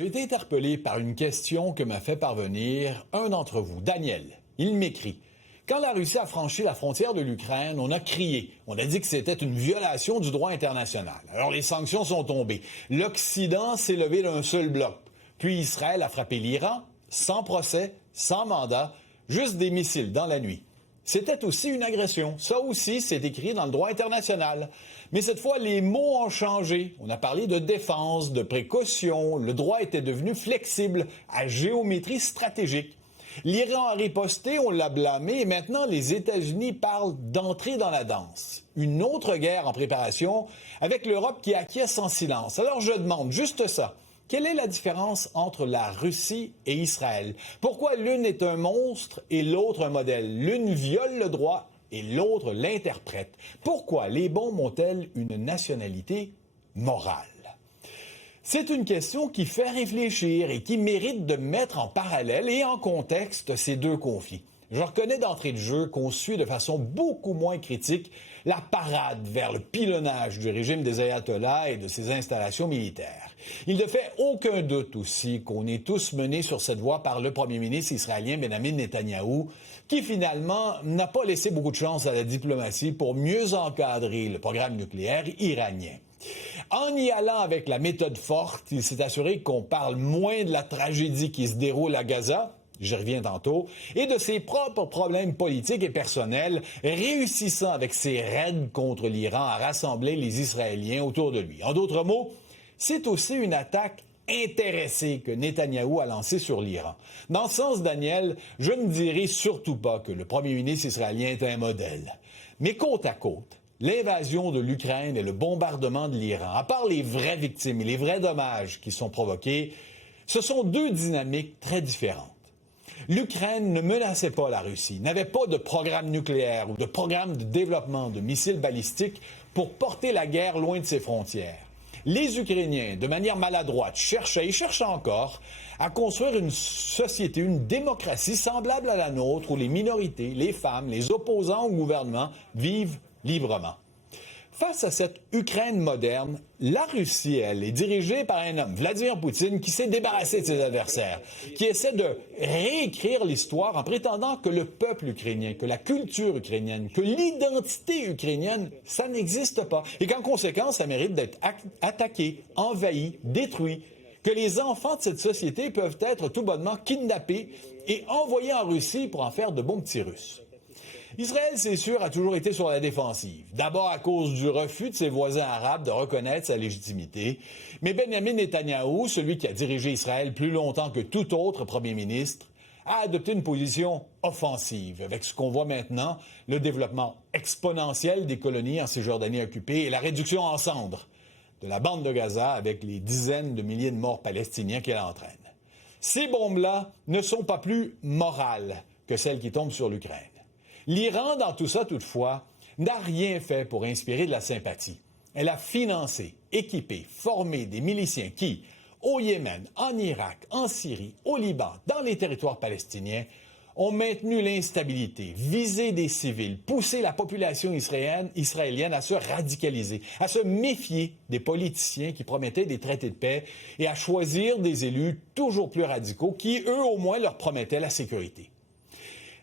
J'ai été interpellé par une question que m'a fait parvenir un d'entre vous, Daniel. Il m'écrit: quand la Russie a franchi la frontière de l'Ukraine, on a crié. On a dit que c'était une violation du droit international. Alors les sanctions sont tombées. L'Occident s'est levé d'un seul bloc. Puis Israël a frappé l'Iran, sans procès, sans mandat, juste des missiles dans la nuit. C'était aussi une agression. Ça aussi, c'est écrit dans le droit international. Mais cette fois, les mots ont changé. On a parlé de défense, de précaution. Le droit était devenu flexible, à géométrie stratégique. L'Iran a riposté, on l'a blâmé, et maintenant les États-Unis parlent d'entrer dans la danse. Une autre guerre en préparation, avec l'Europe qui acquiesce en silence. Alors je demande juste ça. Quelle est la différence entre la Russie et Israël? Pourquoi l'une est un monstre et l'autre un modèle? L'une viole le droit et l'autre l'interprète. Pourquoi les bombes ont-elles une nationalité morale? C'est une question qui fait réfléchir et qui mérite de mettre en parallèle et en contexte ces deux conflits. Je reconnais d'entrée de jeu qu'on suit de façon beaucoup moins critique la parade vers le pilonnage du régime des ayatollahs et de ses installations militaires. Il ne fait aucun doute aussi qu'on est tous menés sur cette voie par le premier ministre israélien Benjamin Netanyahou, qui finalement n'a pas laissé beaucoup de chance à la diplomatie pour mieux encadrer le programme nucléaire iranien. En y allant avec la méthode forte, il s'est assuré qu'on parle moins de la tragédie qui se déroule à Gaza, j'y reviens tantôt, et de ses propres problèmes politiques et personnels, réussissant avec ses raids contre l'Iran à rassembler les Israéliens autour de lui. En d'autres mots, c'est aussi une attaque intéressée que Netanyahou a lancée sur l'Iran. Dans ce sens, Daniel, je ne dirai surtout pas que le premier ministre israélien est un modèle. Mais côte à côte, l'invasion de l'Ukraine et le bombardement de l'Iran, à part les vraies victimes et les vrais dommages qui sont provoqués, ce sont deux dynamiques très différentes. L'Ukraine ne menaçait pas la Russie, n'avait pas de programme nucléaire ou de programme de développement de missiles balistiques pour porter la guerre loin de ses frontières. Les Ukrainiens, de manière maladroite, cherchaient et cherchent encore à construire une société, une démocratie semblable à la nôtre où les minorités, les femmes, les opposants au gouvernement vivent librement. Face à cette Ukraine moderne, la Russie, elle, est dirigée par un homme, Vladimir Poutine, qui s'est débarrassé de ses adversaires, qui essaie de réécrire l'histoire en prétendant que le peuple ukrainien, que la culture ukrainienne, que l'identité ukrainienne, ça n'existe pas. Et qu'en conséquence, ça mérite d'être attaqué, envahi, détruit, que les enfants de cette société peuvent être tout bonnement kidnappés et envoyés en Russie pour en faire de bons petits Russes. Israël, c'est sûr, a toujours été sur la défensive. D'abord à cause du refus de ses voisins arabes de reconnaître sa légitimité. Mais Benjamin Netanyahou, celui qui a dirigé Israël plus longtemps que tout autre premier ministre, a adopté une position offensive, avec ce qu'on voit maintenant, le développement exponentiel des colonies en Cisjordanie occupée et la réduction en cendres de la bande de Gaza avec les dizaines de milliers de morts palestiniens qu'elle entraîne. Ces bombes-là ne sont pas plus morales que celles qui tombent sur l'Ukraine. L'Iran, dans tout ça, toutefois, n'a rien fait pour inspirer de la sympathie. Elle a financé, équipé, formé des miliciens qui, au Yémen, en Irak, en Syrie, au Liban, dans les territoires palestiniens, ont maintenu l'instabilité, visé des civils, poussé la population israélienne à se radicaliser, à se méfier des politiciens qui promettaient des traités de paix et à choisir des élus toujours plus radicaux qui, eux, au moins, leur promettaient la sécurité.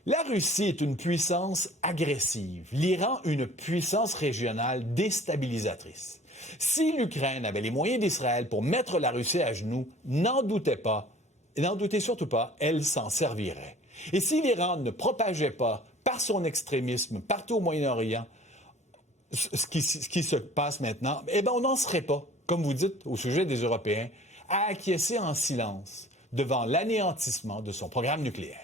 La Russie est une puissance agressive, l'Iran une puissance régionale déstabilisatrice. Si l'Ukraine avait les moyens d'Israël pour mettre la Russie à genoux, n'en doutez pas, et n'en doutez surtout pas, elle s'en servirait. Et si l'Iran ne propageait pas, par son extrémisme, partout au Moyen-Orient, ce qui se passe maintenant, eh bien, on n'en serait pas, comme vous dites au sujet des Européens, à acquiescer en silence devant l'anéantissement de son programme nucléaire.